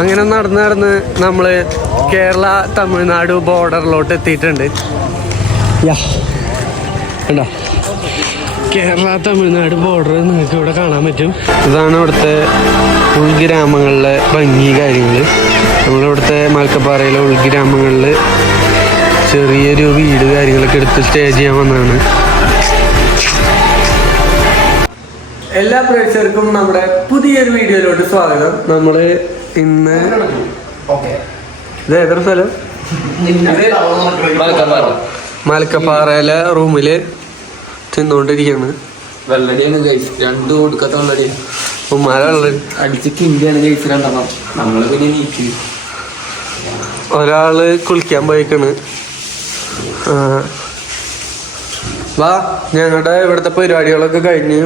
അങ്ങനെ നടന്ന് നമ്മള് കേരള തമിഴ്നാട് ബോർഡറിലോട്ട് എത്തിയിട്ടുണ്ട്. കണ്ടോ, കേരള തമിഴ്നാട് ബോർഡർ നിങ്ങൾക്ക് ഇവിടെ കാണാൻ പറ്റും. ഇതാണ് ഇവിടുത്തെ ഉൾഗ്രാമങ്ങളിലെ ഭംഗി കാര്യങ്ങൾ. നമ്മളിവിടുത്തെ മലക്കപ്പാറയിലെ ഉൾഗ്രാമങ്ങളിൽ ചെറിയൊരു വീട് കാര്യങ്ങളൊക്കെ എടുത്ത് സ്റ്റേ ചെയ്യാൻ വന്നതാണ്. എല്ലാ പ്രേക്ഷകർക്കും നമ്മുടെ പുതിയൊരു വീഡിയോയിലോട്ട് സ്വാഗതം. നമ്മള് ഇന്ന് ഇത് ഏതൊരു സ്ഥലം? മലക്കപ്പാറയിലെ റൂമില് തിന്നോണ്ടിരിക്കാണ്. വെള്ളടിയാണ് കഴിച്ച്, രണ്ടു കൊടുക്കാത്ത വെള്ളടിയാണ്. ഉമ്മാരെ വെള്ളടി അടിച്ചിട്ട് ഇന്ത്യയാണ് കഴിച്ച് രണ്ടെണ്ണം. നമ്മള് പിന്നെ നീക്കി. ഒരാള് കുളിക്കാൻ പോയിക്കാണ്. വാ, ഞങ്ങളുടെ ഇവിടുത്തെ പരിപാടികളൊക്കെ കഴിഞ്ഞ്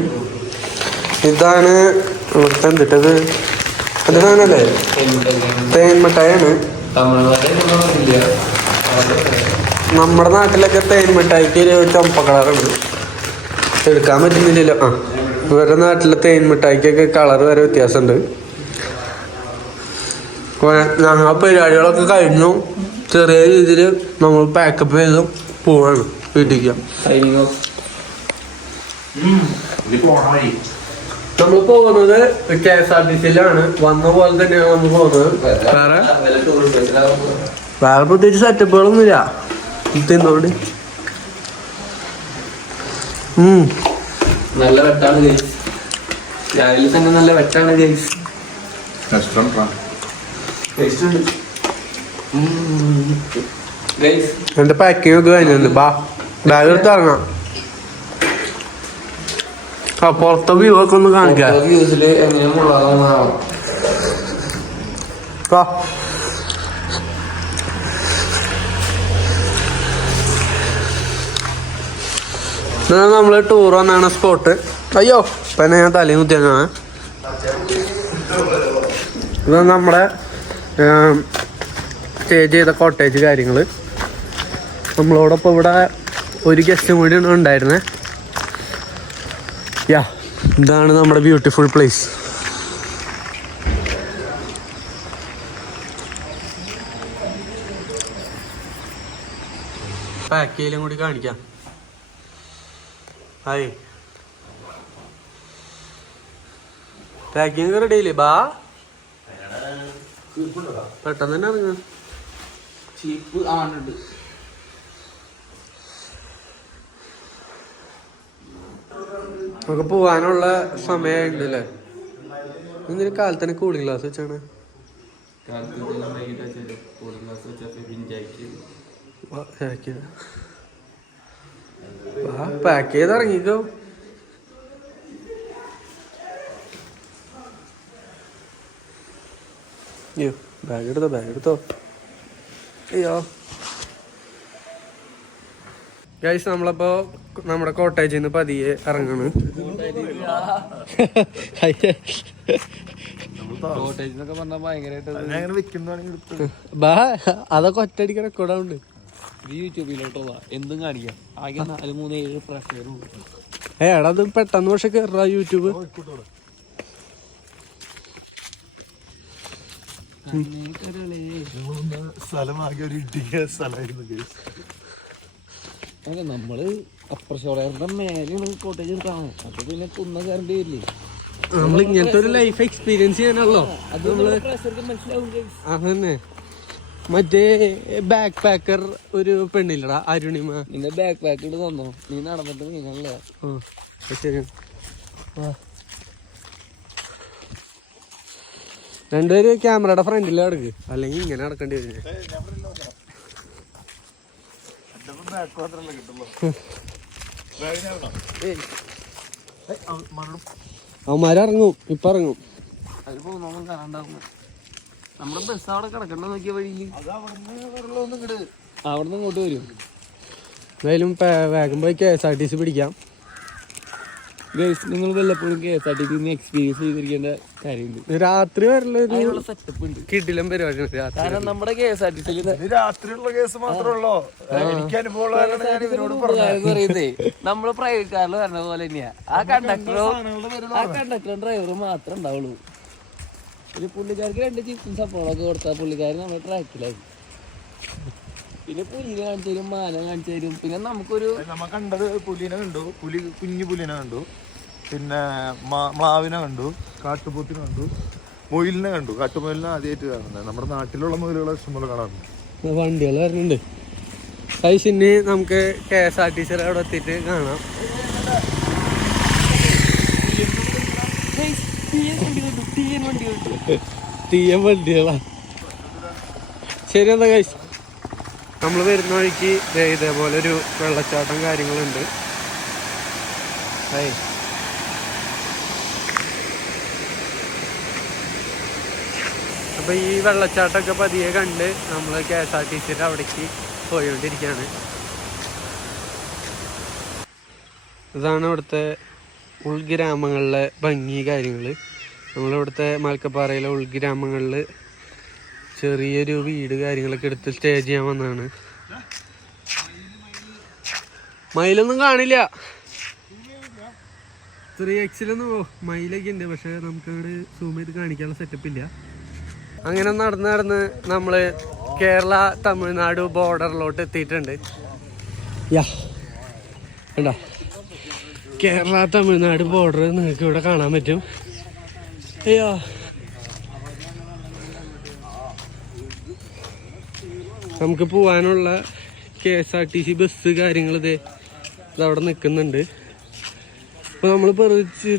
ഇതാണ് ഇവിടുത്തെ എന്തിട്ടത് അത് സാധനല്ലേ, തേൻ മിഠായിയാണ്. നമ്മുടെ നാട്ടിലൊക്കെ തേൻ മിഠായിക്ക് ഒരു ചുമപ്പ കളറുണ്ട്, എടുക്കാൻ പറ്റുന്നില്ലല്ലോ. ഇവരുടെ നാട്ടിലെ തേൻ മിഠായിക്കൊക്കെ കളർ വരെ വ്യത്യാസമുണ്ട്. ഞങ്ങൾ പരിപാടികളൊക്കെ കഴിഞ്ഞു. ചെറിയ രീതിയിൽ നമ്മൾ പാക്കപ്പ് ചെയ്ത് പോവാണ് വീട്ടിലേക്ക്. നമ്മൾ പോകുന്നത് KSRTC-യിലാണ്. വന്ന പോലെ തന്നെയാണ് നമ്മൾ പോകുന്നത്. വേറെ പ്രത്യേകിച്ച് സെറ്റപ്പുകളൊന്നുമില്ല. തിന്നോണ്ട് നല്ല വെട്ടാണ് ഗൈസ്, രാവിലെ തന്നെ നല്ല വെട്ടാണ് ഗൈസ്. എന്റെ പാക്കിംഗ് ഒക്കെ കഴിഞ്ഞിട്ടുണ്ട്. ബാഗ് എടുത്ത് ഇറങ്ങാം. പുറത്തെ വ്യൂ ഒക്കെ ഒന്ന് കാണിക്കാം. വ്യൂസില് എങ്ങനെയാ നമ്മള് ടൂർ വന്നാണ് സ്പോട്ട്. അയ്യോ പിന്നെ ഞാൻ തലയിൽ കുത്തിയാണ്. ഇത് നമ്മുടെ സ്റ്റേ ചെയ്ത കോട്ടേജ് കാര്യങ്ങള്. നമ്മളോടൊപ്പം ഇവിടെ ഒരു ഗസ്റ്റും കൂടി ഉണ്ടായിരുന്നേ. ഇതാണ് നമ്മുടെ ബ്യൂട്ടിഫുൾ പ്ലേസ്. പാക്കേലും കൂടി കാണിക്കാം. ഹായ്, പാക്കിങ് റെഡി ആയില്ലേ? പെട്ടെന്ന് തന്നെ ഇറങ്ങ. ചീപ്പ് ആണുണ്ട്. നമുക്ക് പോവാനുള്ള സമയമുണ്ട് അല്ലേ? ഇന്നൊരു കാലത്തന്നെ കൂളിംഗ് ഗ്ലാസ് വെച്ചാണ്. പാക്ക് ചെയ്ത് ഇറങ്ങിക്കോ. ബാഗ് എടുത്തോ. അയ്യോ ഗൈസ്, നമ്മളപ്പോ നമ്മുടെ കോട്ടേജിൽ നിന്ന് പതിയെ ഇറങ്ങണ്. അതൊക്കെ ഒറ്റയടിക്ക് റെക്കോർഡാവുണ്ട്. യൂട്യൂബിലോട്ടുള്ള എന്തും കാണിക്കാം. ആകെ 4-3-7 പ്രേക്ഷകരും. എടാ അത് പെട്ടെന്ന് പക്ഷെ കേറാ യൂട്യൂബ്. നമ്മള് അപ്രശോളയുടെ മേലെ കോട്ടേജ് എടുക്കാണ്. അപ്പൊ പിന്നെ കുന്ന കയറേണ്ടി വരില്ലേ? നമ്മൾ ഇങ്ങനത്തെ ഒരു ലൈഫ് എക്സ്പീരിയൻസ് ചെയ്യാനല്ലോ. അത് മനസ്സിലാവും. അതന്നെ. മറ്റേ ബാക്ക് പാക്കർ ഒരു പെണ്ണില്ലടാ, അരുണിമ. നിന്റെ ബാക്ക് പാക്ക് ഇട്ട് തന്നോ? നീ നടന്നിട്ട് നീങ്ങല്ലേ? ശരി. രണ്ടുപേര് ക്യാമറയുടെ ഫ്രണ്ടിൽ നടക്ക്, അല്ലെങ്കിൽ ഇങ്ങനെ നടക്കേണ്ടി വരും. അവന്മാരിറങ്ങും, ഇപ്പൊ ഇറങ്ങും. അതിൽ പോകുന്നൊന്നും കാണാണ്ടാവും. നമ്മുടെ ബസ് അവിടെ കിടക്കണ്ട നോക്കിയ വഴിയില് അവിടുന്ന് ഇങ്ങോട്ട് വരും. എന്തായാലും വേഗം പോയി KSRTC പിടിക്കാം. നിങ്ങൾ വല്ലപ്പോഴും KSRTC എക്സ്പീരിയൻസ് ചെയ്തിരിക്കേണ്ട കാര്യമുണ്ട്. രാത്രി വരല സെറ്റപ്പ് ഉണ്ട്, കിടിലം പരിപാടിയാണ്. കാരണം നമ്മുടെ KSRTC രാത്രിയുള്ള കേസ് മാത്രമല്ലോ. പറയുന്നേ നമ്മള് പ്രൈവറ്റ് കാറിൽ വരണ പോലെ തന്നെയാ. ആ കണ്ടക്ടറും ഡ്രൈവറും മാത്രമേ ഉണ്ടാവുള്ളൂ. ഒരു പുള്ളിക്കാർക്ക് 2 ചിപ്സും സപ്പോളൊക്കെ കൊടുത്താൽ പുള്ളിക്കാരൻ നമ്മൾ ട്രാക്കിലായി. പിന്നെ പുലിനെ കാണിച്ചു തരും, മാന കാണിച്ചു തരും. പിന്നെ നമുക്കൊരു നമ്മ കണ്ടത് പുലിനെ കണ്ടു, കുഞ്ഞു പുലിനെ കണ്ടു, പിന്നെ മ്ലാവിനെ കണ്ടു, കാട്ടുപോത്തിനെ കണ്ടു, മൊയിലിനെ കണ്ടു. കാട്ടുമൊയിലിനെ ആദ്യമായിട്ട് കാണുന്നത്. നമ്മുടെ നാട്ടിലുള്ള മൊയിലുകളെ ഇഷ്ടംപോലെ കാണാറുണ്ട്. വണ്ടികൾ വരുന്നുണ്ട്. കഴിച്ചിന് നമുക്ക് KSRTC അവിടെ എത്തിയിട്ട് കാണാം. തീയൻ വണ്ടികളാ. ശരി എന്താ കഴിച്ചു. നമ്മൾ വരുന്ന വഴിക്ക് ഇതേപോലെ ഒരു വെള്ളച്ചാട്ടം കാര്യങ്ങളുണ്ട്. അപ്പൊ ഈ വെള്ളച്ചാട്ടമൊക്കെ പതിയെ കണ്ട് നമ്മൾ KSRTCയുടെ അവിടേക്ക് പോയോണ്ടിരിക്കുകയാണ്. ഇതാണ് ഇവിടുത്തെ ഉൾഗ്രാമങ്ങളിലെ ഭംഗി കാര്യങ്ങൾ. നമ്മളിവിടുത്തെ മലക്കപ്പാറയിലെ ഉൾഗ്രാമങ്ങളിൽ ചെറിയൊരു വീട് കാര്യങ്ങളൊക്കെ എടുത്ത് സ്റ്റേ ചെയ്യാൻ വന്നതാണ്. മയിലൊന്നും കാണില്ല. 3Xലൊന്നും മയിലൊക്കെ ഉണ്ട്, പക്ഷെ നമുക്കവിടെ സൂം ചെയ്ത് കാണിക്കാനുള്ള സെറ്റപ്പ് ഇല്ല. അങ്ങനെ നടന്ന് നമ്മൾ കേരള തമിഴ്നാട് ബോർഡറിലോട്ട് എത്തിയിട്ടുണ്ട്. കണ്ടോ, കേരള തമിഴ്നാട് ബോർഡർ നിങ്ങൾക്ക് ഇവിടെ കാണാൻ പറ്റും. അയ്യോ, നമുക്ക് പോവാനുള്ള KSRTC ബസ് കാര്യങ്ങൾ ഇതവിടെ നിൽക്കുന്നുണ്ട്. അപ്പോൾ നമ്മൾ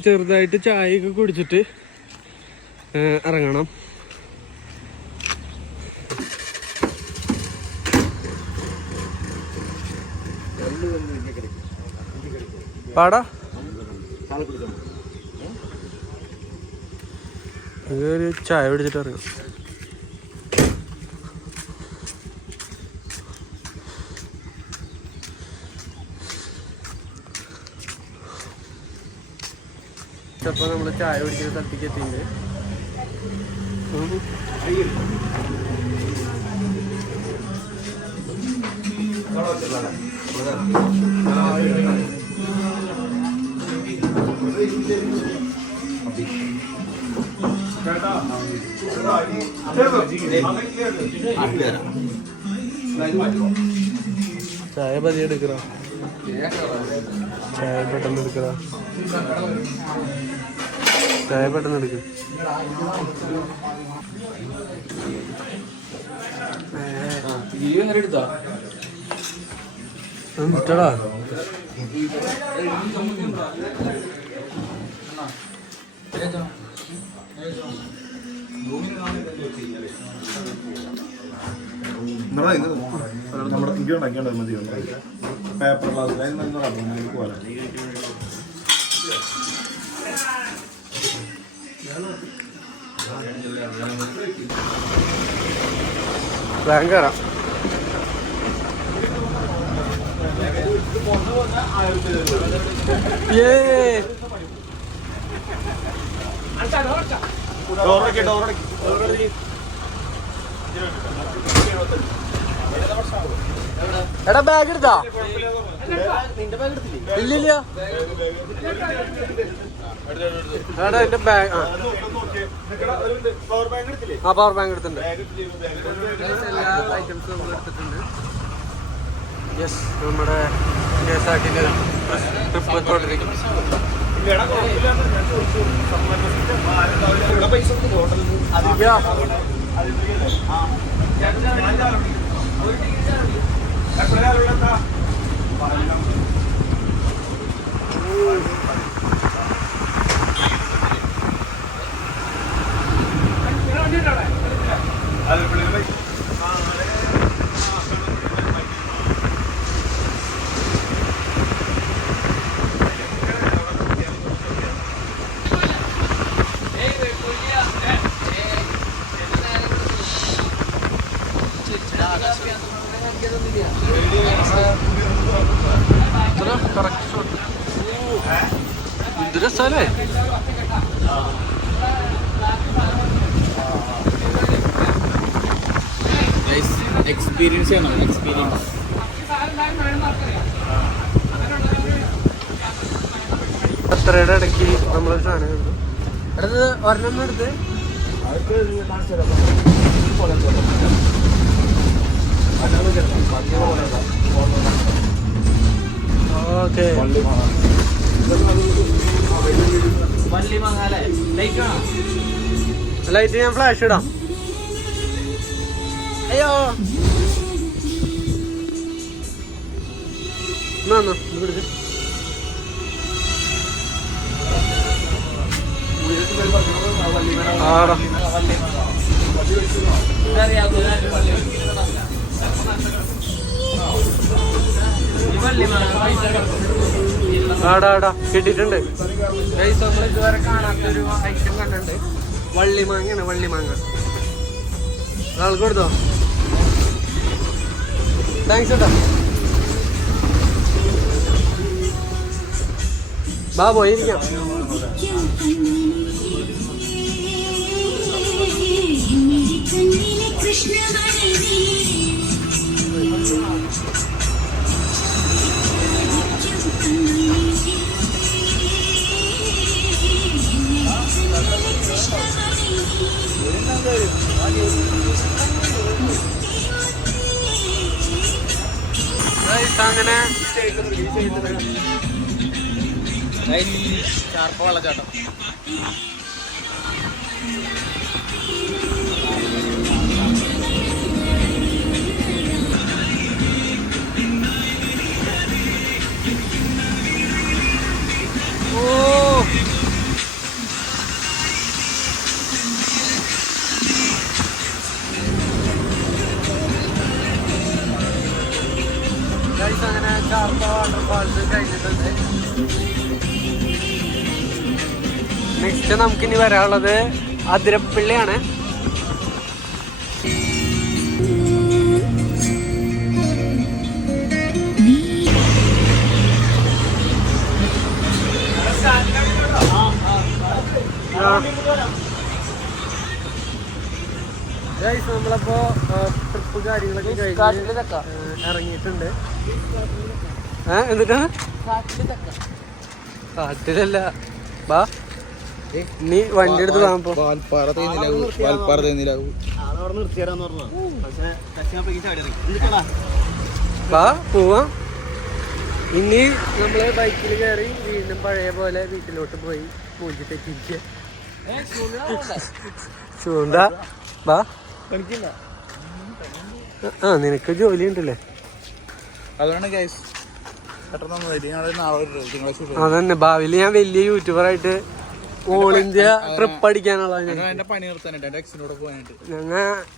ചെറുതായിട്ട് ചായയൊക്കെ കുടിച്ചിട്ട് ഇറങ്ങണം. പാടാ ഒരു ചായ കുടിച്ചിട്ട് ഇറങ്ങാം. ചിലപ്പോൾ നമ്മൾ ചായ കുടിക്കുന്ന സ്ഥലത്തേക്ക് എത്തിയിട്ടുണ്ട്. ചായ പതിയെ എടുക്കറ, ചായ പെട്ടെന്ന് എടുക്കറ, ചായ പെട്ടെന്ന് എടുക്ക. ഇട്ടടാ. നമ്മുടെ ഇങ്ങോട്ട് മതി പേപ്പർ ഗ്ലാസ് പോലെ. ഭയങ്കര എടാ ബാഗ് എടുത്താ? ഇല്ലില്ല. എടാ എന്റെ ബാഗ്, ആ പവർ ബാങ്ക് എടുത്തിട്ടുണ്ട്. എല്ലാ ഐറ്റംസും നമ്മൾ എടുത്തിട്ടുണ്ട്. യെസ്, നമ്മുടെ KSRTC ട്രിപ്പ് തുടരും. ഇത് രസല്ലേ? എക്സ്പീരിയൻസ് ചെയ്യണം, എക്സ്പീരിയൻസ്. അത്രയുടെ ഇടയ്ക്ക് നമ്മളൊരു സാധനം കണ്ടു. അടുത്തത് ഒരെണ്ണം എടുത്ത് ഓക്കെ ലൈറ്റ് ഞാൻ ഫ്ലാഷ് ഇടാം. അയ്യോ ആടാ ആടാ കിട്ടിയിട്ടുണ്ട്. നമ്മൾ ഇതുവരെ കാണാത്തൊരു ഐറ്റം കണ്ടിട്ടുണ്ട്. വള്ളിമാങ്ങയാണ്, വള്ളിമാങ്ങ. ആൾക്ക് കൊടുത്തോ? താങ്ക്സ് കേട്ടോ. ബാ പോയിരിക്കാം. അങ്ങനെ ഷാർപ്പ് വെള്ളച്ചാട്ടം. അങ്ങനെ ചാർപ്പ വാട്ടർഫാൾസ് കഴിഞ്ഞിട്ടുണ്ട്. നെക്സ്റ്റ് നമുക്കിനി വരാനുള്ളത് അതിരപ്പള്ളിയാണ്. നമ്മളപ്പോ ട്രിപ്പ് കാര്യങ്ങളൊക്കെ കഴിഞ്ഞ് ഇറങ്ങിയിട്ടുണ്ട്. എന്നിട്ടാണ് കാട്ടിലല്ല. ബാ നീ വണ്ടി എടുത്ത് താമപ്പോ ബാ പോവാം. ഇനി നമ്മള് ബൈക്കിൽ കയറി വീണ്ടും പഴയ പോലെ വീട്ടിലോട്ട് പോയി പൂഞ്ചി തെറ്റിരിക്കുക. ചൂണ്ട ബാ. ആ നിനക്ക് ജോലി ഉണ്ടല്ലേ? അതന്നെ ഭാവിയിൽ ഞാൻ വലിയ യൂട്യൂബറായിട്ട് ഓൾ ഇന്ത്യ ട്രിപ്പ് അടിക്കാനുള്ള ഞങ്ങ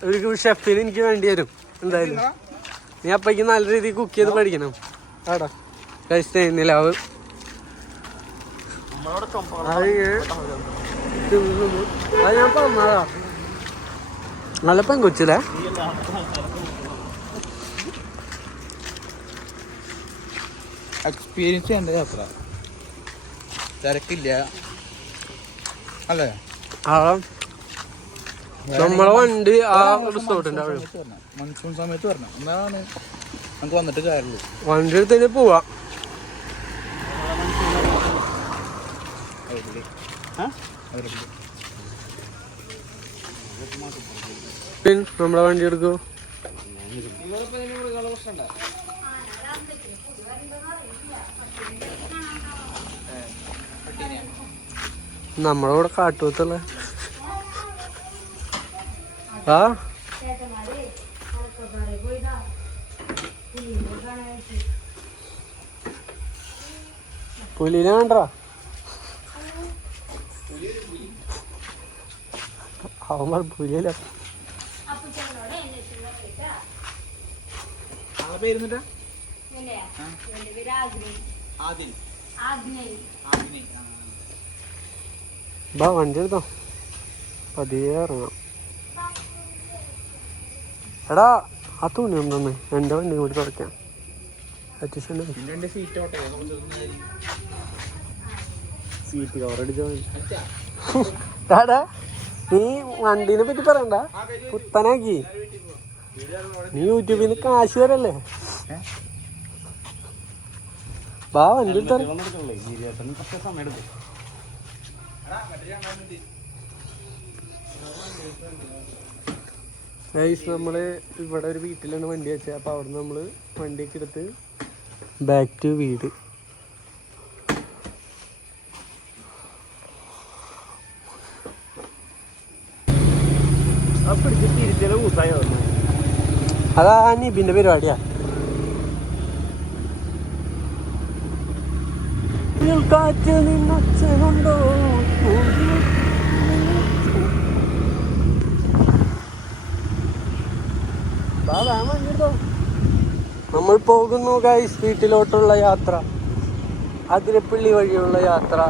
ഒരു ഷെഫിന് എനിക്ക് വേണ്ടി വരും എന്തായാലും. നീ അപ്പക്ക് നല്ല രീതിയിൽ കുക്ക് ചെയ്ത് പഠിക്കണം. ആടാ നിലാവ് അത് ഞാൻ പറഞ്ഞതാ. നല്ല പെങ്കൊച്ചില്ലേ? എക്സ്പീരിയൻസ് ചെയ്യേണ്ട യാത്ര. തിരക്കില്ല അല്ലേ? നമ്മളെ വണ്ടി ആ റിസോർട്ടിന്റെ മൺസൂൺ സമയത്ത് വരണം. എന്നാണ് നമുക്ക് വന്നിട്ട് കാര്യമുള്ളൂ. വണ്ടി എടുത്ത് പോവാ. പിന്നെ നമ്മളെ വണ്ടി എടുക്കൂ. നമ്മളെ കൂടെ കാട്ടുപോത്തല്ലേ? ആ പുലിനെ വേണ്ടാ. അവന്മാർ പുലിയല്ല. ബാ വണ്ടി എടുത്തോ, പതിയെ ഇറങ്ങാം. എടാ ആ തുണി ഉണ്ടെന്ന് എൻ്റെ വണ്ടി കൂടി തുടയ്ക്കാം. സീറ്റ് കവറടിച്ചോ. നീ വണ്ടീനെ പറ്റി പറയണ്ട, പുത്തനാക്കി. നീ യൂട്യൂബിൽ നിന്ന് കാശ് തരല്ലേ? ബാ വണ്ടി എടുത്ത. നമ്മള് ഇവിടെ ഒരു വീട്ടിലാണ് വണ്ടി വെച്ചത്. അപ്പൊ അവിടെ നമ്മള് വണ്ടിയൊക്കെ എടുത്ത് ബാക്ക് ടു വീട്. അതാ നിബിന്റെ പരിപാടിയാ. കാറ്റ് നിന്നൊച്ചനുണ്ടോ നമ്മൾ പോകുന്നു ഗൈസ് വീട്ടിലോട്ടുള്ള യാത്ര. അതിരപ്പള്ളി വഴിയുള്ള യാത്ര.